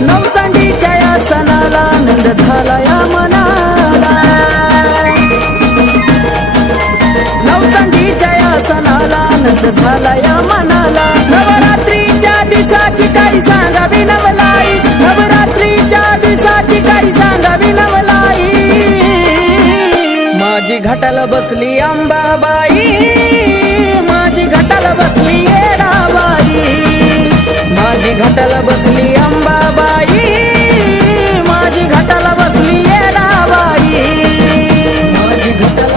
नवचांडीच्या या सणाला आनंद झाला या मनाला, नवचांडीच्या या सणाला आनंद झाला या मनाला। नवरात्रीच्या दिवसाची काही सांगावी नवलाई, नवरात्रीच्या दिवसाची काही सांगावी नवलाई। माझी घाटाला बसली अंबाबाई, माझी घाटाला बसली येडाबाई, माझी घाटाला बसली अंबाबाई, माझी घाटाला बसली येडाबाई, माझी घाटाला